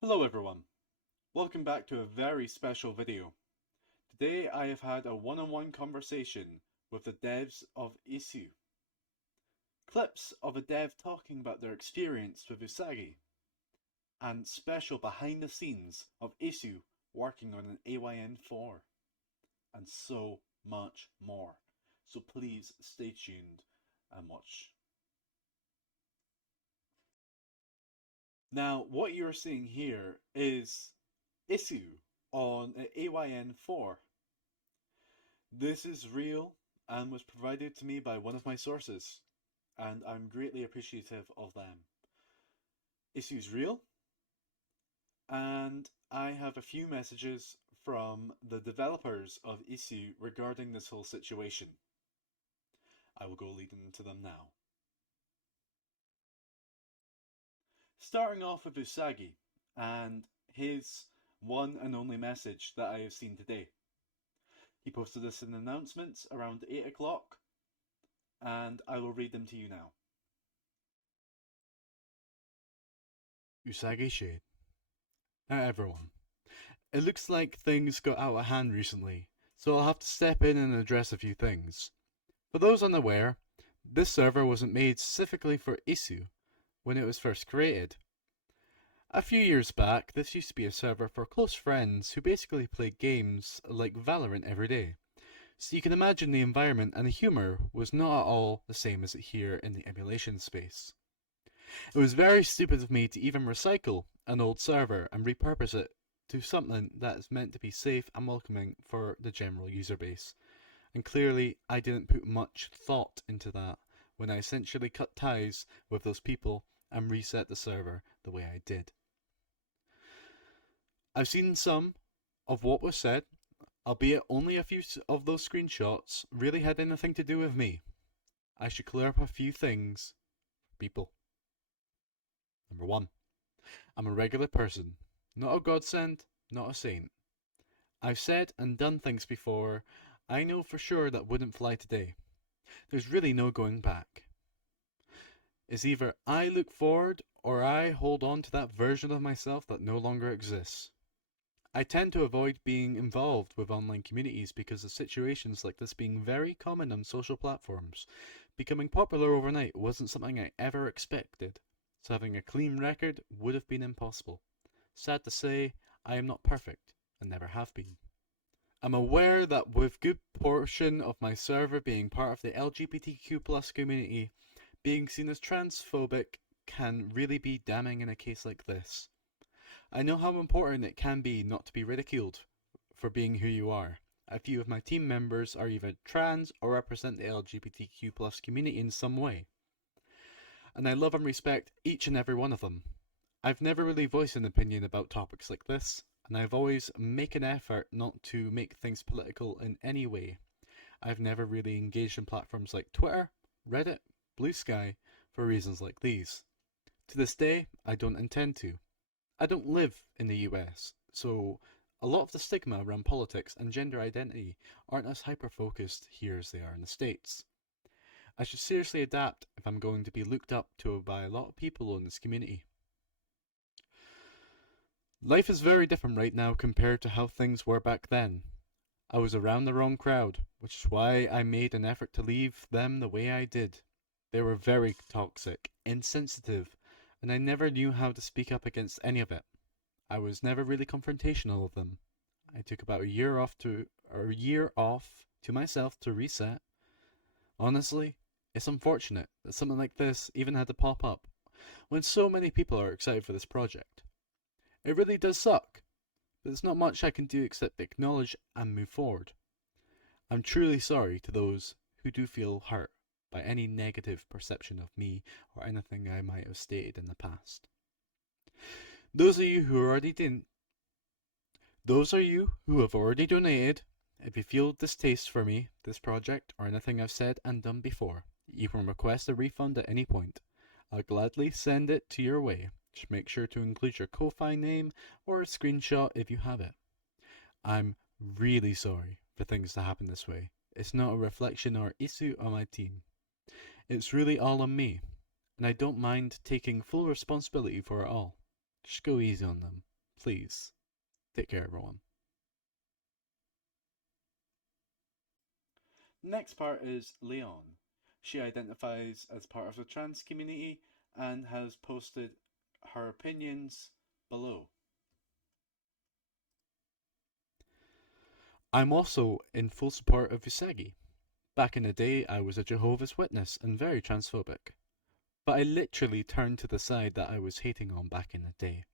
Hello everyone, welcome back to a very special video. Today I have had a one-on-one conversation with the devs of IISU. Clips of a dev talking about their experience with Usagi, and special behind the scenes of IISU working on an AYN Thor, and so much more. So please stay tuned and watch. Now, what you're seeing here is IISU on AYN Thor. This is real and was provided to me by one of my sources, and I'm greatly appreciative of them. Issue's real, and I have a few messages from the developers of Issue regarding this whole situation. I will go lead into them now. Starting off with Usagi and his one and only message that I have seen today. He posted this in announcements around 8 o'clock, and I will read them to you now. Usagi Shade. Now everyone, it looks like things got out of hand recently, so I'll have to step in and address a few things. For those unaware, this server wasn't made specifically for IISU when it was first created. A few years back, this used to be a server for close friends who basically played games like Valorant every day. So you can imagine the environment and the humour was not at all the same as it here in the emulation space. It was very stupid of me to even recycle an old server and repurpose it to something that is meant to be safe and welcoming for the general user base. And clearly I didn't put much thought into that when I essentially cut ties with those people and reset the server the way I did. I've seen some of what was said, albeit only a few of those screenshots really had anything to do with me. I should clear up a few things for people. Number 1. I'm a regular person, not a godsend, not a saint. I've said and done things before I know for sure that wouldn't fly today. There's really no going back. It's either I look forward or I hold on to that version of myself that no longer exists. I tend to avoid being involved with online communities because of situations like this being very common on social platforms. Becoming popular overnight wasn't something I ever expected, so having a clean record would have been impossible. Sad to say, I am not perfect, and never have been. I'm aware that with good portion of my server being part of the LGBTQ plus community, being seen as transphobic can really be damning in a case like this. I know how important it can be not to be ridiculed for being who you are. A few of my team members are either trans or represent the LGBTQ plus community in some way. And I love and respect each and every one of them. I've never really voiced an opinion about topics like this, and I've always make an effort not to make things political in any way. I've never really engaged in platforms like Twitter, Reddit, Blue Sky for reasons like these. To this day, I don't intend to. I don't live in the US, so a lot of the stigma around politics and gender identity aren't as hyper-focused here as they are in the States. I should seriously adapt if I'm going to be looked up to by a lot of people in this community. Life is very different right now compared to how things were back then. I was around the wrong crowd, which is why I made an effort to leave them the way I did. They were very toxic, insensitive, and I never knew how to speak up against any of it. I was never really confrontational with them. I took about a year off to myself to reset. Honestly, it's unfortunate that something like this even had to pop up when so many people are excited for this project. It really does suck, but there's not much I can do except acknowledge and move forward. I'm truly sorry to those who do feel hurt by any negative perception of me or anything I might have stated in the past. Those of you who have already donated, if you feel distaste for me, this project, or anything I've said and done before, you can request a refund at any point. I'll gladly send it to your way. Just make sure to include your Ko-Fi name or a screenshot if you have it. I'm really sorry for things to happen this way. It's not a reflection or issue on my team. It's really all on me, and I don't mind taking full responsibility for it all. Just go easy on them, please. Take care, everyone. Next part is Leonie. She identifies as part of the trans community and has posted her opinions below. I'm also in full support of Usagi. Back in the day, I was a Jehovah's Witness and very transphobic. But I literally turned to the side that I was hating on back in the day.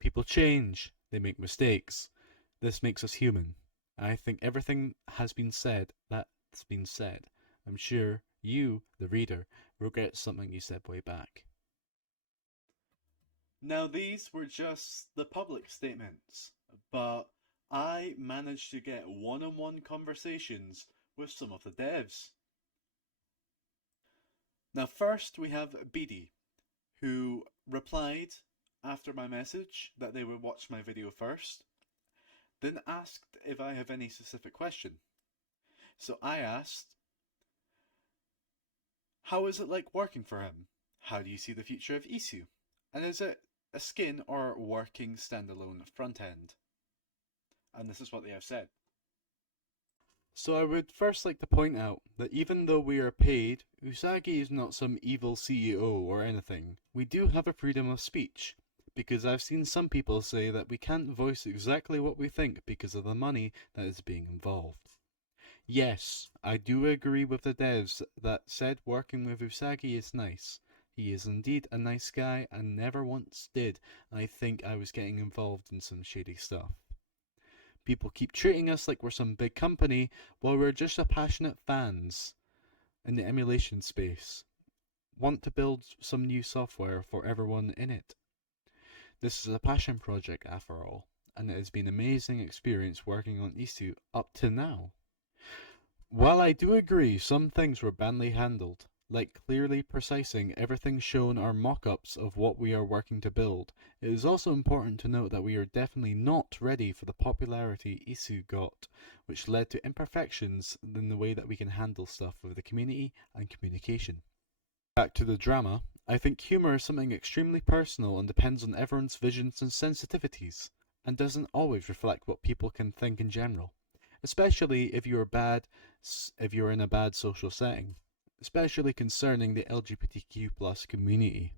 People change, they make mistakes. This makes us human. I think everything has been said that's been said. I'm sure you, the reader, regret something you said way back. Now, these were just the public statements, but I managed to get one-on-one conversations with some of the devs. Now, first we have Beedy, who replied after my message that they would watch my video first, then asked if I have any specific question. So I asked, how is it like working for him? How do you see the future of IISU? And is it a skin or working standalone front end? And this is what they have said. So I would first like to point out that even though we are paid, Usagi is not some evil CEO or anything. We do have a freedom of speech, because I've seen some people say that we can't voice exactly what we think because of the money that is being involved. Yes, I do agree with the devs that said working with Usagi is nice. He is indeed a nice guy and never once did I think I was getting involved in some shady stuff. People keep treating us like we're some big company while we're just a passionate fans in the emulation space. Want to build some new software for everyone in it. This is a passion project after all, and it has been an amazing experience working on IISU up to now. While I do agree some things were badly handled, like clearly precising everything shown are mock-ups of what we are working to build, it is also important to note that we are definitely not ready for the popularity IISU got, which led to imperfections in the way that we can handle stuff with the community and communication. Back to the drama, I think humour is something extremely personal and depends on everyone's visions and sensitivities, and doesn't always reflect what people can think in general. Especially if you're in a bad social setting, especially concerning the LGBTQ+ community.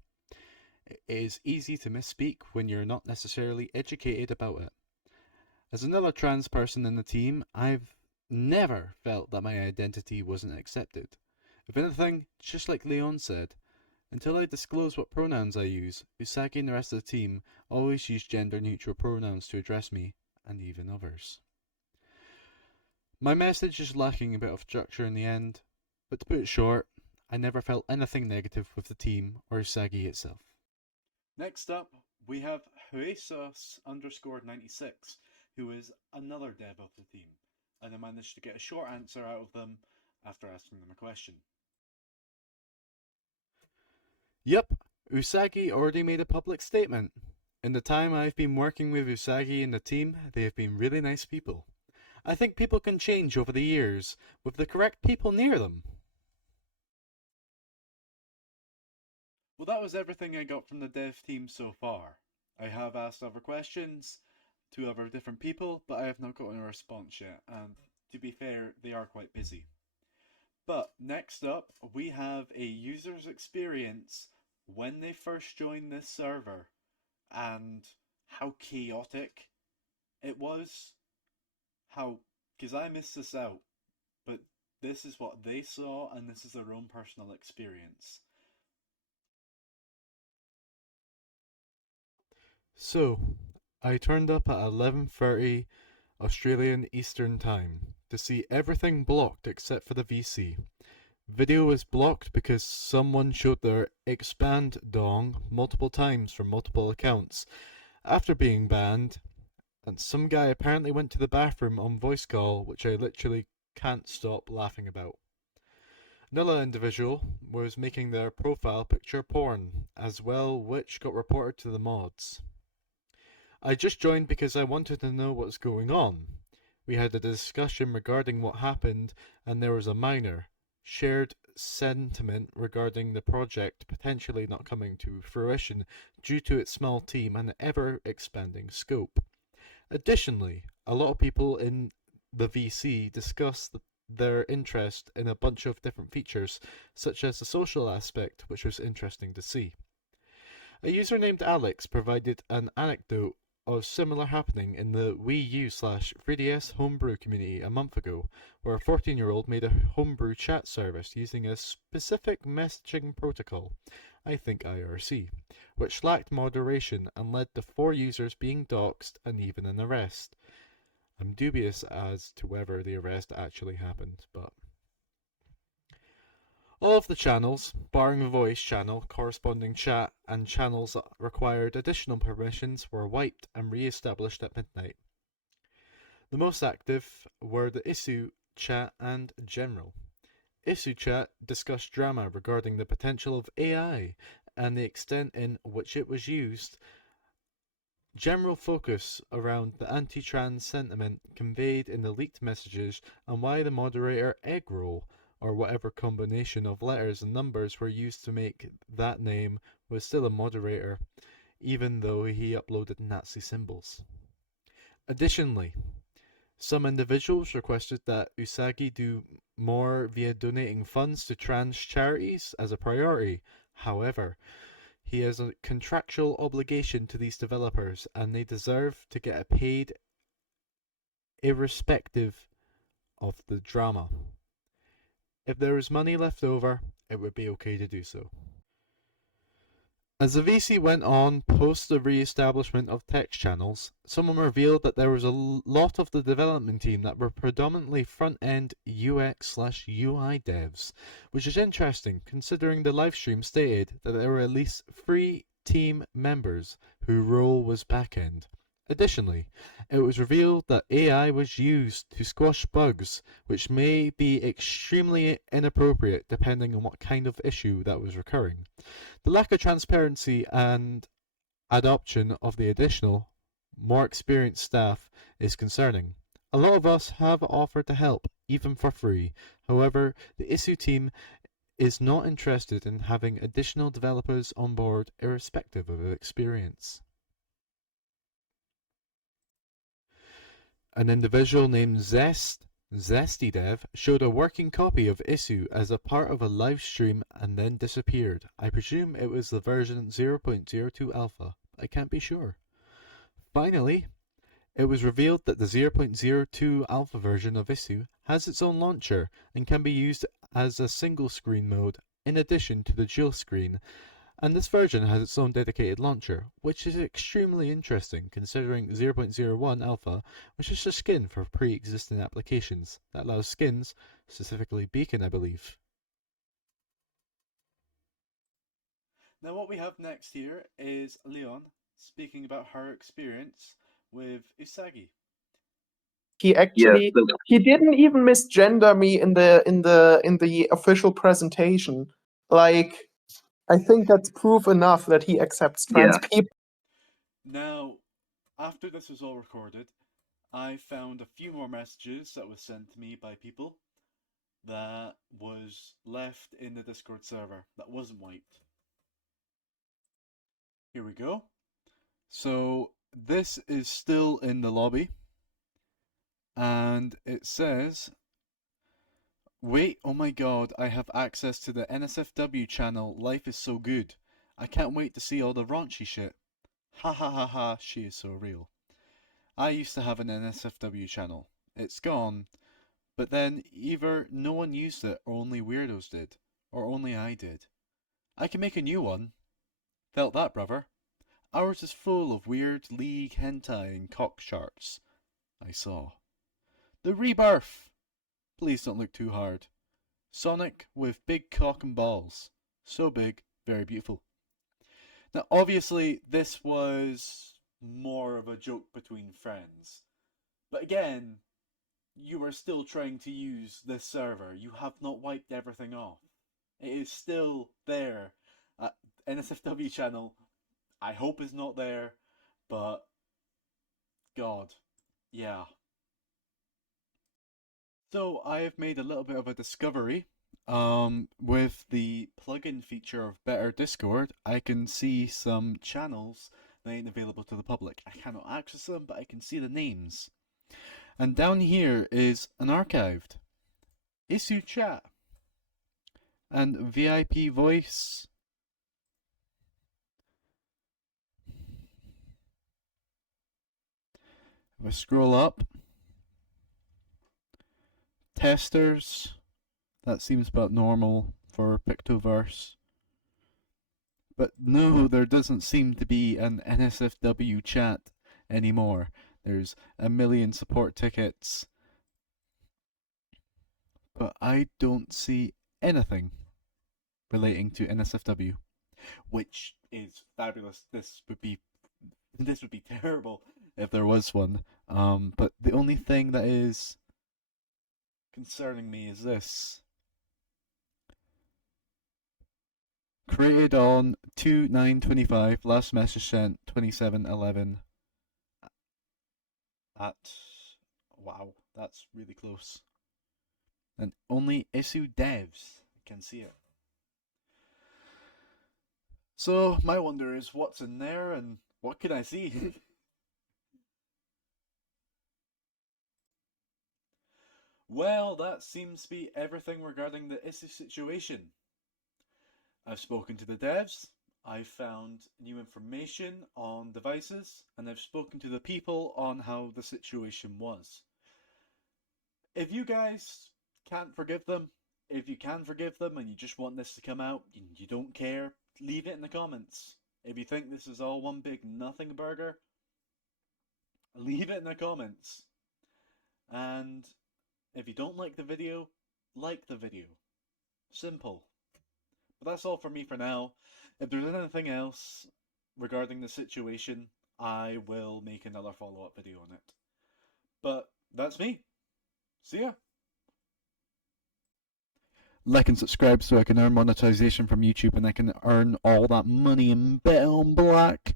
It is easy to misspeak when you're not necessarily educated about it. As another trans person in the team, I've never felt that my identity wasn't accepted. If anything, just like Leon said, until I disclose what pronouns I use, Usagi and the rest of the team always use gender-neutral pronouns to address me, and even others. My message is lacking a bit of structure in the end, but to put it short, I never felt anything negative with the team or Usagi itself. Next up, we have Huesos_96, who is another dev of the team, and I managed to get a short answer out of them after asking them a question. Yep, Usagi already made a public statement. In the time I've been working with Usagi and the team, they have been really nice people. I think people can change over the years, with the correct people near them. Well, that was everything I got from the dev team so far. I have asked other questions to other different people, but I have not gotten a response yet, and to be fair, they are quite busy. But next up, we have a user's experience when they first joined this server, and how chaotic it was. Because I missed this out, but this is what they saw, and this is their own personal experience. So, I turned up at 11:30 Australian Eastern Time to see everything blocked except for the VC. Video was blocked because someone showed their expand dong multiple times from multiple accounts after being banned, and some guy apparently went to the bathroom on voice call, which I literally can't stop laughing about. Another individual was making their profile picture porn as well, which got reported to the mods. I just joined because I wanted to know what's going on. We had a discussion regarding what happened, and there was a minor shared sentiment regarding the project potentially not coming to fruition due to its small team and ever-expanding scope. Additionally, a lot of people in the VC discussed their interest in a bunch of different features, such as the social aspect, which was interesting to see. A user named Alex provided an anecdote of similar happening in the Wii U/3DS homebrew community a month ago, where a 14-year-old made a homebrew chat service using a specific messaging protocol, I think IRC, which lacked moderation and led to 4 users being doxxed and even an arrest. I'm dubious as to whether the arrest actually happened, but all of the channels, barring the voice channel, corresponding chat, and channels that required additional permissions were wiped and re-established at midnight. The most active were the IISU chat and general. IISU chat discussed drama regarding the potential of AI and the extent in which it was used. General focus around the anti-trans sentiment conveyed in the leaked messages and why the moderator eggroll, or whatever combination of letters and numbers were used to make that name, was still a moderator, even though he uploaded Nazi symbols. Additionally, some individuals requested that Usagi do more via donating funds to trans charities as a priority. However, he has a contractual obligation to these developers and they deserve to get paid irrespective of the drama. If there is money left over, it would be okay to do so. As the VC went on post the re-establishment of text channels, someone revealed that there was a lot of the development team that were predominantly front-end UX/UI devs, which is interesting considering the livestream stated that there were at least 3 team members whose role was back-end. Additionally, it was revealed that AI was used to squash bugs, which may be extremely inappropriate depending on what kind of issue that was recurring. The lack of transparency and adoption of the additional, more experienced staff is concerning. A lot of us have offered to help, even for free. However, the IISU team is not interested in having additional developers on board irrespective of experience. An individual named ZestyDev showed a working copy of IISU as a part of a live stream and then disappeared. I presume it was the version 0.02 alpha, but I can't be sure. Finally, it was revealed that the 0.02 alpha version of IISU has its own launcher and can be used as a single screen mode in addition to the dual screen, and this version has its own dedicated launcher, which is extremely interesting considering 0.01 alpha was just a skin for pre-existing applications that allows skins, specifically Beacon I believe. Now what we have next here is Leon speaking about her experience with Usagi. He actually he didn't even misgender me in the official presentation. Like, I think that's proof enough that he accepts trans people. Now, after this was all recorded, I found a few more messages that was sent to me by people that was left in the Discord server that wasn't wiped. Here we go. So this is still in the lobby, and it says, wait, oh my god, I have access to the NSFW channel, life is so good. I can't wait to see all the raunchy shit. Ha ha ha ha, she is so real. I used to have an NSFW channel. It's gone, but then either no one used it or only weirdos did, or only I did. I can make a new one. Felt that, brother. Ours is full of weird league hentai and cock charts. I saw. The rebirth! Please don't look too hard. Sonic with big cock and balls. So big, very beautiful. Now, obviously, this was more of a joke between friends. But again, you are still trying to use this server. You have not wiped everything off. It is still there. NSFW channel, I hope is not there, but God, yeah. So I have made a little bit of a discovery With the plugin feature of Better Discord, I can see some channels that ain't available to the public. I cannot access them, but I can see the names. And down here is an archived IISU chat and VIP voice. If I scroll up, testers, that seems about normal for Pictoverse. But no, there doesn't seem to be an NSFW chat anymore. There's a million support tickets, but I don't see anything relating to NSFW, which is fabulous. This would be terrible if there was one. But the only thing that is concerning me is this. Created on 2/9/25, last message sent 27/11 at, wow, that's really close. And only IISU devs can see it. So my wonder is what's in there and what can I see? Well, that seems to be everything regarding the IISU situation. I've spoken to the devs, I've found new information on devices, and I've spoken to the people on how the situation was. If you guys can't forgive them, if you can forgive them and you just want this to come out, you don't care, leave it in the comments. If you think this is all one big nothing burger, leave it in the comments. And if you don't like the video, like the video. Simple. But that's all for me for now. If there's anything else regarding the situation, I will make another follow-up video on it. But that's me. See ya. Like and subscribe so I can earn monetization from YouTube and I can earn all that money in bit on black.